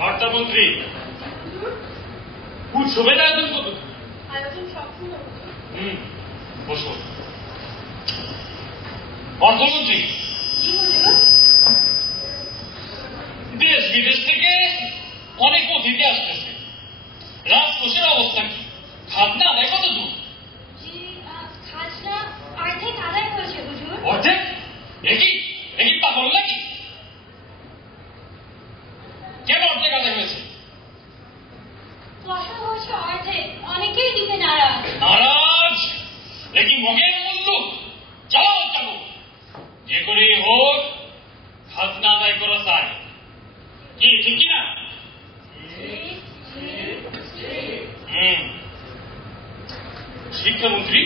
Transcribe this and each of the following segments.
বার্তামন্ত্রী উৎসবের আয়োজন কত? আয়োজন সম্পূর্ণ। বসো। অর্থমন্ত্রী, দেশ বিদেশ থেকে অনেক অতিথি আসতেছে, রাজকোষের অবস্থা কি? খাজনা আদায় কত দূর? খাজনা অর্ধেক আদায় হয়েছে হুজুর। অর্ধেক? একই পাগল নাকি? কেন অর্ধেক আদায় হয়েছে? ফসল হচ্ছে অর্ধেক, অনেকেই দিতে নারাজ। নারাজ? একই মগের মূল্য। চলো চলো, যে করে হোক খাজনা আদায় করা চাই। কি ঠিক কিনা? শিক্ষামন্ত্রী,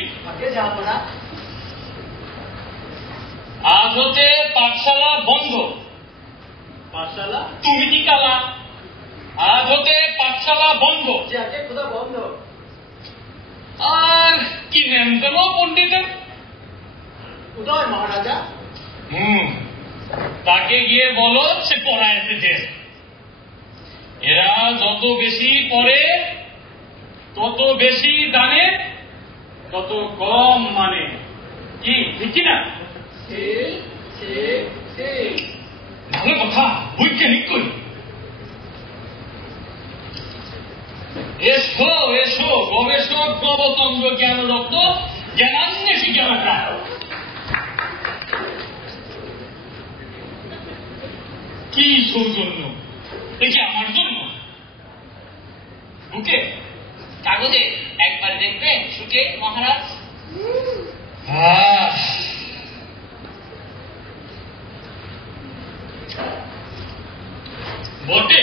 আজ হতে পাঠশালা বন্ধ। পাঠশালা? তুমি কি কালা? আজ হতে পাঠশালা বন্ধ। বন্ধ। আর কি নেন কেন পণ্ডিতের? উদয় মহারাজা। তাকে গিয়ে বলো সে পড়ায় এসেছে। এরা যত বেশি পড়ে তত বেশি জানে, তত কম মানে। কি ঠিক কিনা? ভালো কথা, বৈজ্ঞানিক করি। এসো এসো গবেষক প্রবচন্দ্র জ্ঞান রত্ন জ্ঞানান্বেষী জ্ঞানটা। কি সৌজন্য! দেখি আমার জন্য বুকে কাগজে একবার দেখবেন সুখে মহারাজ। বটে,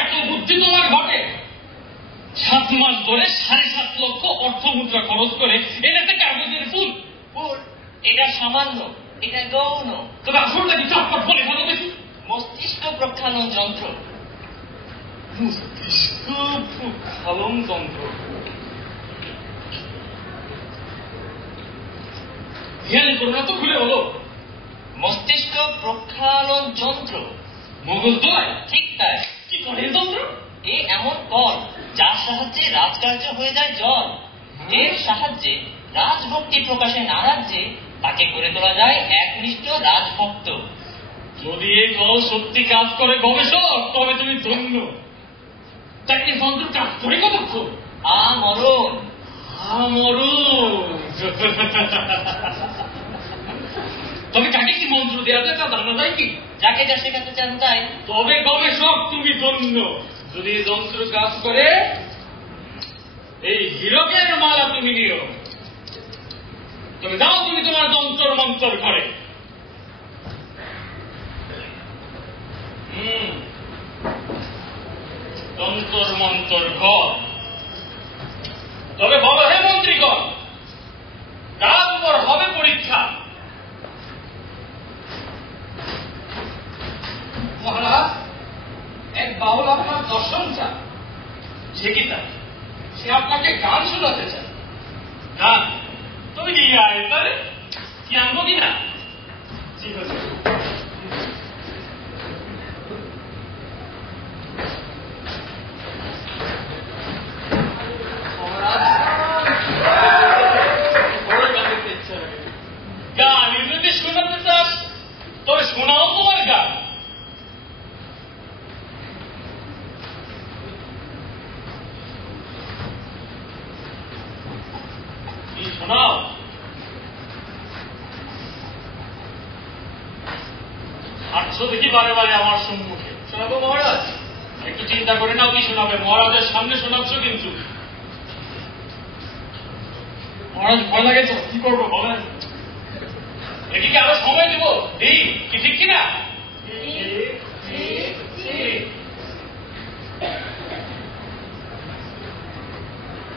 এত বুদ্ধি তোমার ঘটে। 7 মাস ধরে 7.5 লক্ষ অর্থ মুদ্রা খরচ করে এনেতে কাগজের ফুল। এটা সামান্য, এটা গৌণ। তবে আসলটা কি চটপট বলে ভালো বেশি? মস্তিষ্ক প্রক্ষালন যন্ত্র। মস্তিষ্ক প্রক্ষালন যন্ত্র? ধ্যান করো না তো, খুলে হলো। মস্তিষ্ক প্রক্ষালন যন্ত্র। মগজ দোয়? ঠিক তাই। কি করে যন্ত্র? এ এমন কল যার সাহায্যে রাজকার্য হয়ে যায় জল। এর সাহায্যে রাজভক্তি প্রকাশে না রাজ্যে তাকে করে তোলা যায় একনিষ্ঠ রাজভক্ত। যদি এই কল সত্যি কাজ করে গবেষক, তবে তুমি ধন্য। তাই এই যন্ত্র কাজ করে কতক্ষণ? আমরণ। তবে কাকে কি মন্ত্র দেওয়া যায় তা জানা যায় কি? যাকে যা শেখাতে চান তাই। তবে গবেষক তুমি ধন্য। যদি এই যন্ত্র কাজ করে, এই হীরকের মালা তুমি নিও। তবে যাও তুমি তোমার যন্ত্র মন্ত্র করে। যন্তর মন্তর ঘর। তবে বলো হে মন্ত্রীগণ, কার উপর হবে পরীক্ষা? মহারাজ, এক বাউল আপনার দর্শন চান। সে কি তাই? সে আপনাকে গান শোনাতে চান। গান? তুমি কি তাহলে কি আনবো কিনা? ঠিক আছে। গান যদি শোনাতে চাস তবে শোনাও তোমার গান। কি শোনাও? হাঁটছো দেখি বারে বারে আমার সম্মুখে। শোনাবো মহারাজ? একটু চিন্তা করে নাও কি শোনাবে। মহারাজের সামনে শোনাচ্ছ কিন্তু। মহারাজ ভয় লাগে তো, কি করবো বলেন? এদিকে আরো সময় দেবো। এই কি ঠিক কিনা?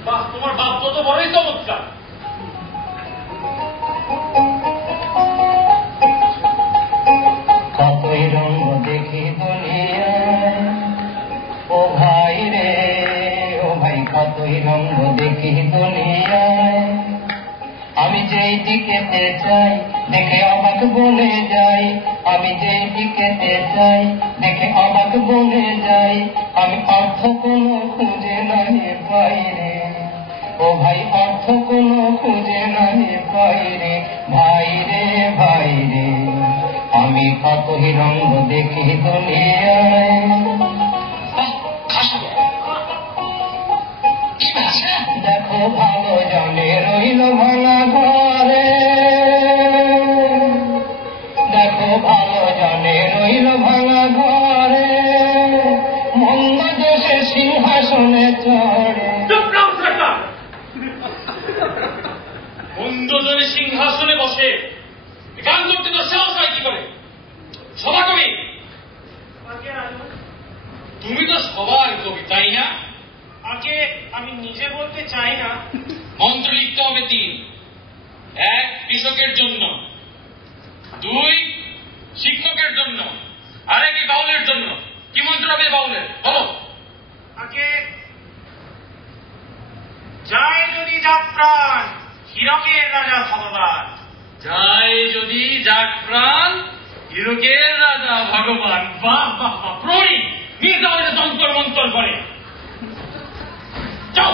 বাহ, তোমার বাপ তো বড়ই চমৎকার। কতই রঙ দেখি দুনিয়ায়, ও ভাই রে ও ভাই, কতই রঙ দেখি দুনিয়ায়। আমি যেই দিকেতে চাই দেখে অবাক বনে যাই, আমি যেই দিকেতে চাই দেখে অবাক বনে অর্থ কোনো খুঁজে নাহি পাইরে, ও ভাই অর্থ কোনো খুঁজে নাহি পাইরে, ভাইরে ভাইরে আমি কতই রঙ্গ দেখি দুনিয়ায়। দেখো ভালো জনে রইল ভাঙা ঘরে, দেখো ভালো জনে রইল ভাঙা ঘরে, মন্দ দেশে সিংহাসনে চড়ে। মন্দজনে সিংহাসনে বসে গান করতে তো সাহস হয় কি করে? সভা কবি, তুমি তো সবার কবি তাই না? আগে আমি নিজে বলতে চাই না। মন্ত্র লিখতে হবে 3, 1 কৃষকের জন্য, 2 শিক্ষকের জন্য, আর 1 বাউলের জন্য। কি মন্ত্র হবে বাউলের বলো? আগে যায় যদি যাক প্রাণ হীরকের রাজা ভগবান। যায় যদি যাক প্রাণ হীরকের রাজা ভগবান। বাহ বাহ বাহ, প্রণী নিজ যন্তর মন্তর করে যাও।